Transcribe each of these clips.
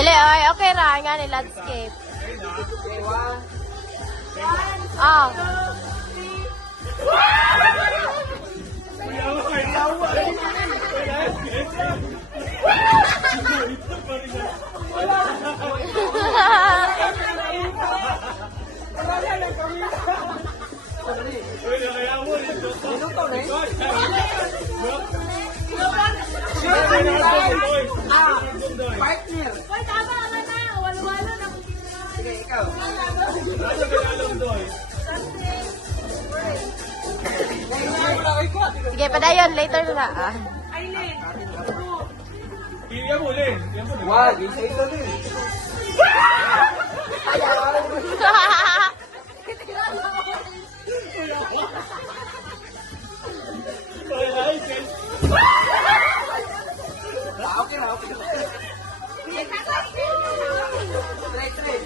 Dili, ay, okay ra. Nga ni landscape. Ah. Partner. Hoy, tama naman na. Walo-walo na. Sige, ikaw. Sige, padayon. Later na. Ah. Aileen. Pilihan mo, Len. Wag, isa-isa din. Okay na, okay na. Straight, straight.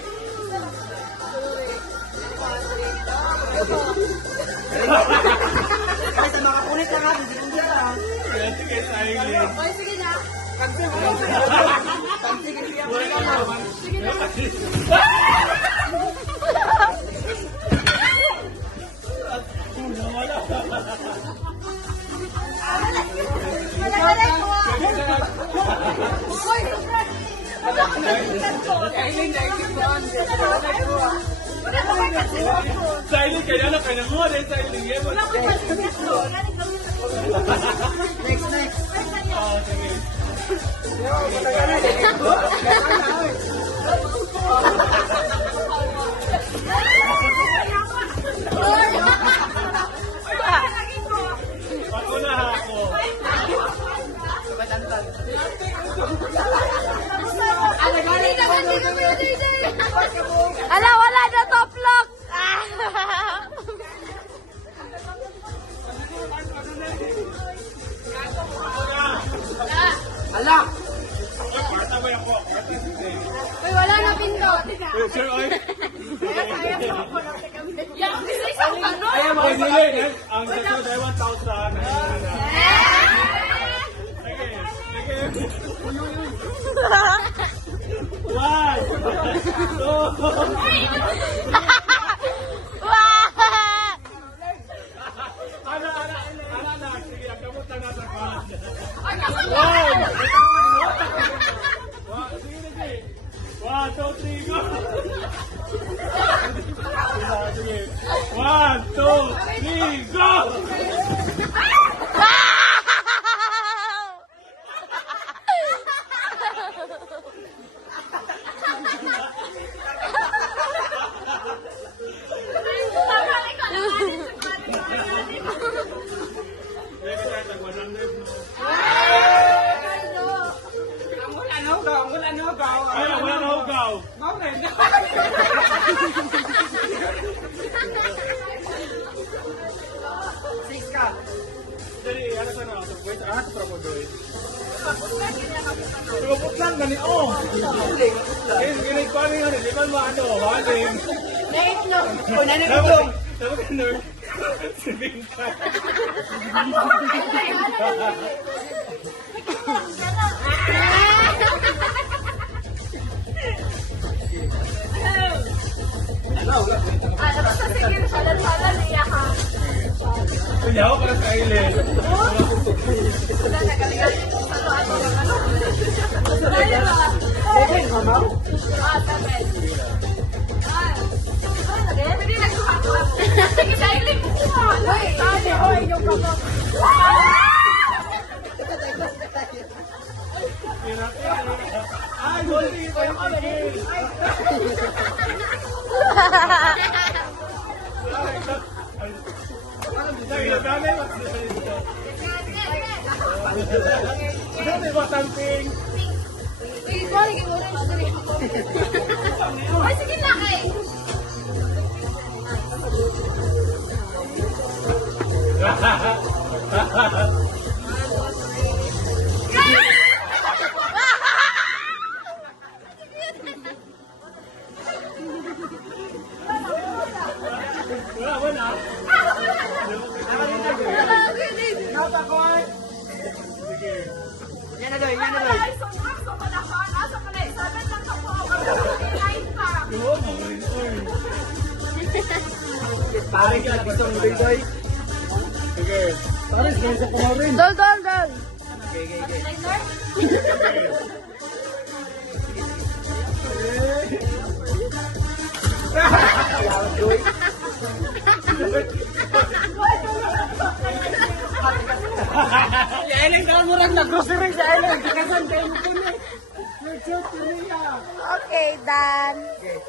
Ay, sa mga kulit na nga, hindi ko dyan ah. Sige, Aileen. Hoy, sige na. Sige siya mo na. Aileen, naikip doon. Sa Aileen, kailangan ka na mo. Dahil sa Aileen, yan mo. Next, next. Sige. Ako na ako. Ala, wala na top lock. Ah. Ala! Hoy, wala na pindot. Sir, ay. Yang isa isang ano? Ay, mga Aileen. Ang sasunod ay 1,000. Sige. One. Two. Wah! Ana. Sige, ang kamutan na sa kwan. Ay, kapag One. Sige. 1, 2, 3, go. Sige. 1, 2, 3, go. Ay, wala na hugaw. Six ka. Dali, ano ka na? Wait, ano ka mo doon? Tugapot lang, gani. Oh! Ginay ko ano yun, di ba maano? Haling. Naitlog. Dapat ka nerd. Si Binta. Ah, basta sige, salan-salan niya ha. Kuya ako para sa Aileen. Wala na galing-galing kung ano. Ayun ba? Seven, mama? Ah, seven. Pwede nagsuhat-suhat. Sige, sa ilim mo. Hoy, sabi, hoy, yung kapag. Ay, Goldie! Ay, sige lang eh. Wala. Yan na doy, yan na doy. Ay, so pa na. Asa pa na. Sabi lang Pare ka, gusto mo Doy? Sige. Pare, gusto ko rin. Dol, dol, dol. Okay, okay, okay. Si Ellen, daw mo rin nag-grocery si Ellen. Kikasan kayo mo po niya. Okay, done. Okay.